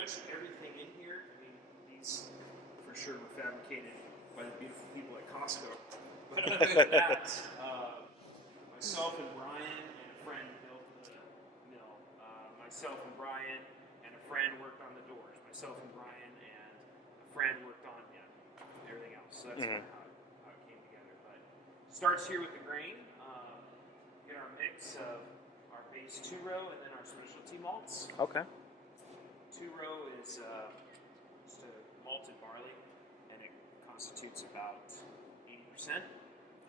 much everything in here. I mean, these for sure were fabricated by the beautiful people at Costco. But other than that, myself and Brian and a friend built the mill. Myself and Brian and a friend worked on the doors. Myself and Brian and a friend worked on everything else. So that's kind of how it came together. But starts here with the grain. Get our mix of our base 2-row and then our specialty malts. Okay. 2-row is just a malted barley, and it constitutes about 80%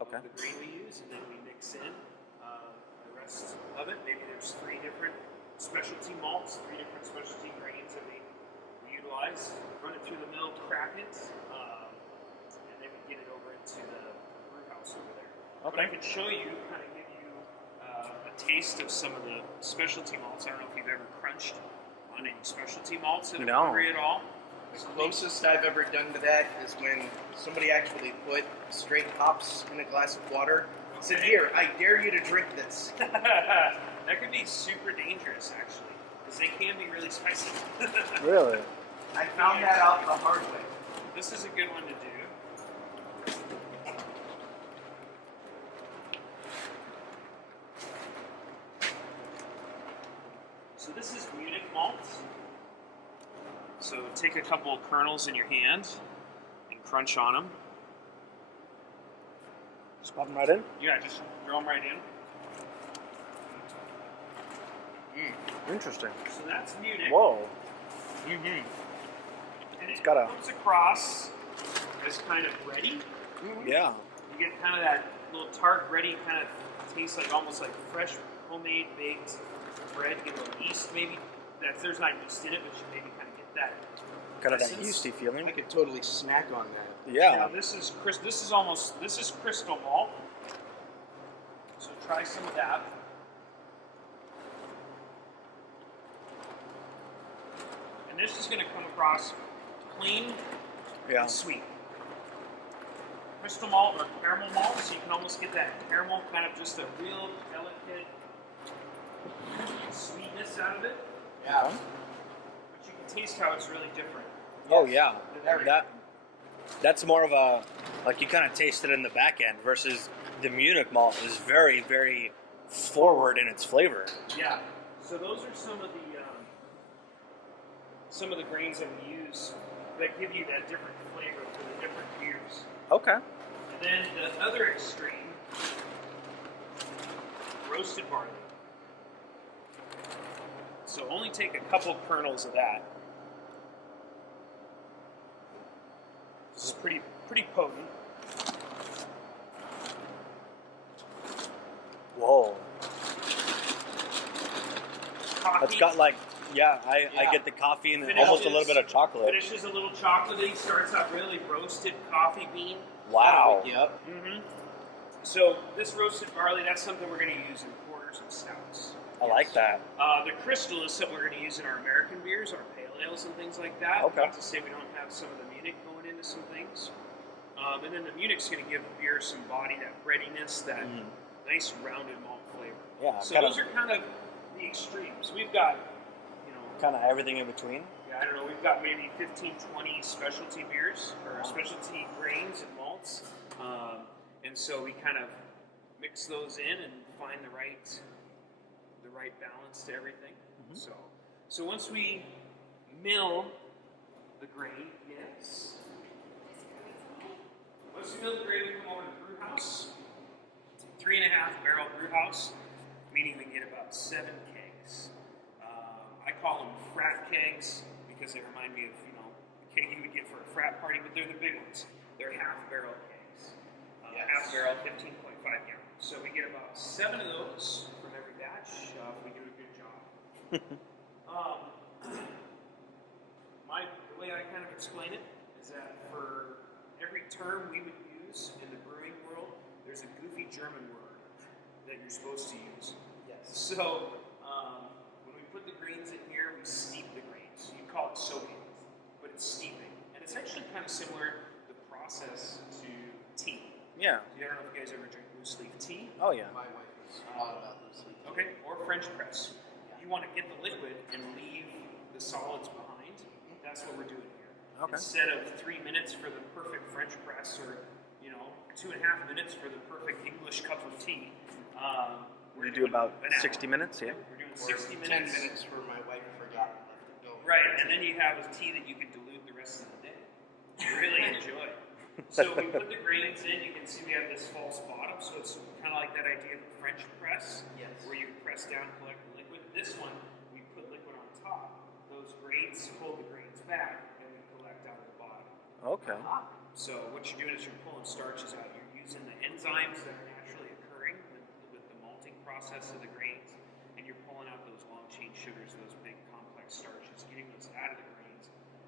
of the grain we use, and then we mix in the rest of it. Maybe there's 3 different specialty malts, 3 different specialty grains that we utilize. Run it through the mill, crack it, and then we get it over into the brew house over there. But I can show you, kind of give you a taste of some of the specialty malts. I don't know if you've ever crunched on any specialty malts in a brewery at all. The closest I've ever done to that is when somebody actually put straight hops in a glass of water and said, "Here, I dare you to drink this." That could be super dangerous, actually, because they can be really spicy. Really? I found that out the hard way. This is a good one to do. So this is Munich malt. So take a couple of kernels in your hand and crunch on them. Just pop them right in? Yeah, just throw them right in. Interesting. So that's Munich. Whoa. And It's it got a... comes across as kind of bready. Yeah. You get kind of that little tart, bready kind of tastes like almost like fresh homemade baked bread. You get a little yeast maybe. There's not yeast in it, but you maybe kind of get that. Kind of that essence. yeasty feeling. I could totally snack on that. Yeah. Now this is crystal malt. So try some of that. And this is going to come across clean and sweet. Crystal malt or caramel malt, so you can almost get that caramel, kind of just a real delicate sweetness out of it. Yeah. But you can taste how it's really different. Oh yeah. That's more of a, like you kind of taste it in the back end versus the Munich malt is very, very forward in its flavor. Yeah. So those are some of the grains that we use that give you that different flavor for the different beers. Okay. And then the other extreme, roasted barley. So only take a couple kernels of that. This is pretty potent. Whoa. Coffee. It's got like, I get the coffee and almost a little bit of chocolate. Finishes a little chocolatey, starts out really roasted coffee bean. Wow. Yep. Mm-hmm. So this roasted barley, that's something we're going to use in porters and stouts. I like that. The crystal is something we're going to use in our American beers, our pale ales and things like that. Okay. Not to say we don't have some of the Munich going into some things. And then the Munich's going to give the beer some body, that breadiness, that nice rounded malt flavor. Yeah. So those are kind of the extremes. We've got, kind of everything in between. I don't know, we've got maybe 15, 20 specialty beers, or specialty grains and malts. And so we kind of mix those in and find the right balance to everything. So once we mill the grain, once we mill the grain, we come over to the brew house. 3.5 barrel brew house, meaning we get about 7 kegs. I call them frat kegs because they remind me of, the keg you would get for a frat party, but they're the big ones. They're half barrel kegs. Half barrel, 15.5 gallons. So we get about 7 of those from every batch if we do a good job. The way I kind of explain it is that for every term we would use in the brewing world, there's a goofy German word that you're supposed to use. Yes. So when we put the grains in here, we steep the grains. You call it soaking, but it's steeping. And it's actually kind of similar, the process, to tea. Yeah. I don't know if you guys ever drink loose leaf tea. Oh yeah. My wife is all about loose leaf. Okay, or French press. You want to get the liquid and leave the solids behind. that's what we're doing here. Okay. Instead of 3 minutes for the perfect French press, or 2.5 minutes for the perfect English cup of tea, We do about 60 minutes, yeah. We're doing Or 60 10 minutes. minutes for my wife forgot to let it go. Right, and then you have a tea that you can dilute the rest of the day. Really enjoy. So we put the grains in. You can see we have this false bottom, so it's kind of like that idea of a French press, Yes. where you press down, collect the liquid. This one, we put liquid on top. Those grains hold the grains back, and we collect out of the bottom. Okay. So what you're doing is you're pulling starches out. You're using the enzymes that are naturally occurring with the malting process of the grains, and you're pulling out those long chain sugars, those big complex starches, getting those out of the grains.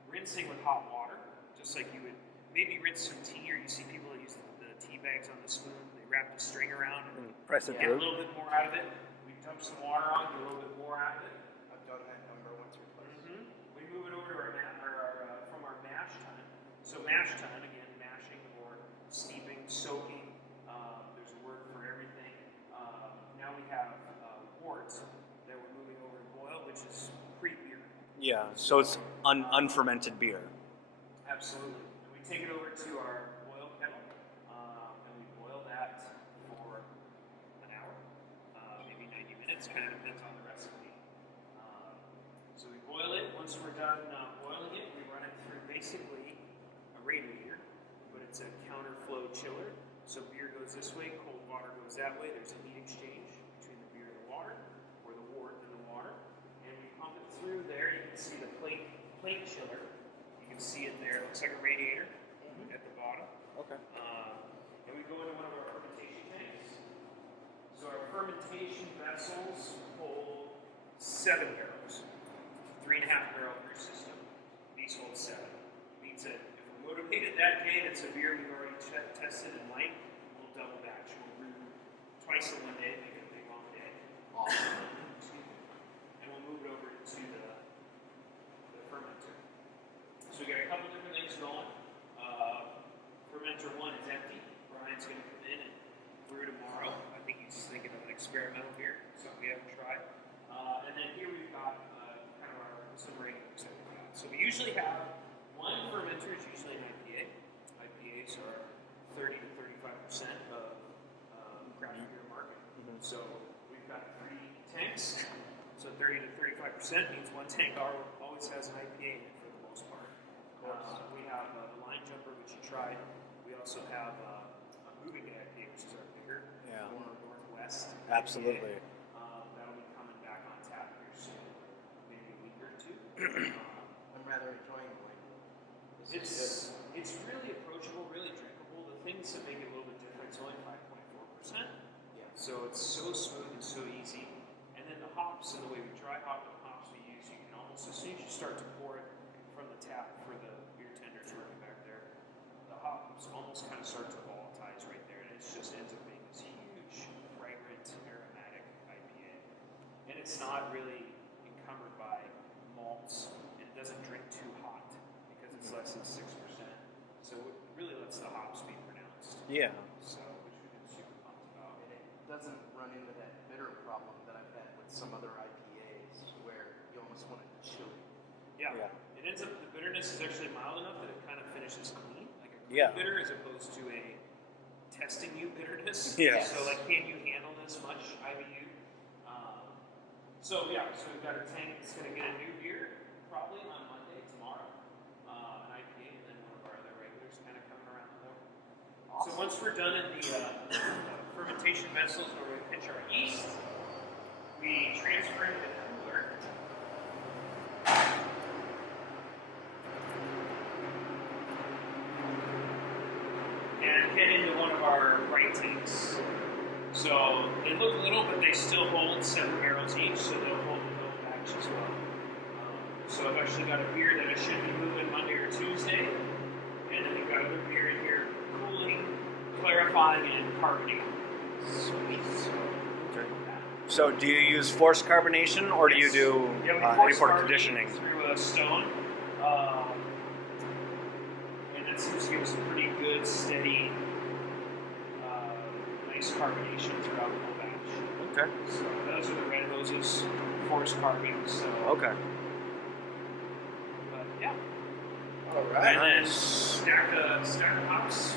Rinsing with hot water, just like you would maybe rinse some tea, or you see people that use the tea bags on the spoon. They wrap the string around and Press it get a through. little bit more out of it. We dump some water on, get a little bit more out of it. I've done that number once or twice. We move it over to from our mash tun. So mash tun, again, mashing or steeping, soaking. There's a word for everything. Now we have wort that we're moving over to boil, which is pre-beer. Yeah, so it's unfermented beer. Absolutely. And we take it over to our boil kettle, and we boil that for an hour, maybe 90 minutes, kind of depends on the recipe. So we boil it. Once we're done boiling it, we run it through basically a radiator, but it's a counterflow chiller. So beer goes this way, cold water goes that way. There's a heat exchange between the beer and the water, or the wort and the water. And we pump it through there. You can see the plate chiller. You can see it there. It looks like a radiator at the bottom. Okay. And we go into one of our fermentation tanks. So our fermentation vessels hold 7 barrels. 3.5 barrel brew system. These hold 7. Means that if we're motivated that day and it's a beer we've already tested and liked, we'll double batch. We'll brew twice in one day, make it a big long day. And we'll move it over to the fermenter. So we got a couple different things going. Fermenter 1 is empty. Brian's going to come in and brew tomorrow. I think he's thinking of an experimental beer, something we haven't tried. And then here we've got kind of some regulars that we've got. So we usually have one fermenter is usually an IPA. IPAs are 30 to 35% of craft beer market. So we've got 3 tanks. So 30 to 35% means one tank always has an IPA in it for the most part. We have the line jumper, which you tried. We also have a moving day IPA, which is our bigger, more northwest. Absolutely. IPA. That'll be coming back on tap here soon, maybe a week or 2. I'm rather enjoying the wine. It's really approachable, really drinkable. The things that make it a little bit different, it's only 5.4%. Yeah. So it's so smooth and so easy. And then the hops, and the way we dry hop the hops we use, you can almost, as soon as you start to pour it from the tap for the beer tenders working back there, the hops almost kind of start to volatilize right there. And it just ends up being this huge, fragrant, aromatic IPA. And it's not really encumbered by malts, and it doesn't drink too hot because it's less than 6%. So it really lets the hops be pronounced. Yeah. So, which we've been super pumped about. And it doesn't run into that bitter problem that I've had with some other IPAs where you almost want it chilly. Yeah. Yeah. It ends up, the bitterness is actually mild enough that it kind of finishes clean, like a clean Yeah. bitter as opposed to a testing you bitterness. Yeah. So like, can you handle this much IBU? So we've got a tank that's going to get a new beer probably on Monday, tomorrow. An IPA, and then one of our other regulars kind of coming around the door. So once we're done in the fermentation vessels where we pitch our yeast, we transfer into the cooler. And head into one of our bright tanks. So they look little, but they still hold 7 barrels each, so they'll hold the middle batch as well. So I've actually got a beer that I should be moving Monday or Tuesday, and then we've got other beer in here cooling, clarifying, and carbonating. Sweet. So do you use forced carbonation, or do you do any sort of conditioning? Through a stone, and that seems to give us a pretty good, steady, nice carbonation throughout the whole batch. Okay. So those are the red hoses, forced carbing. So Okay. but yeah. All right. And then Nice. stack of hops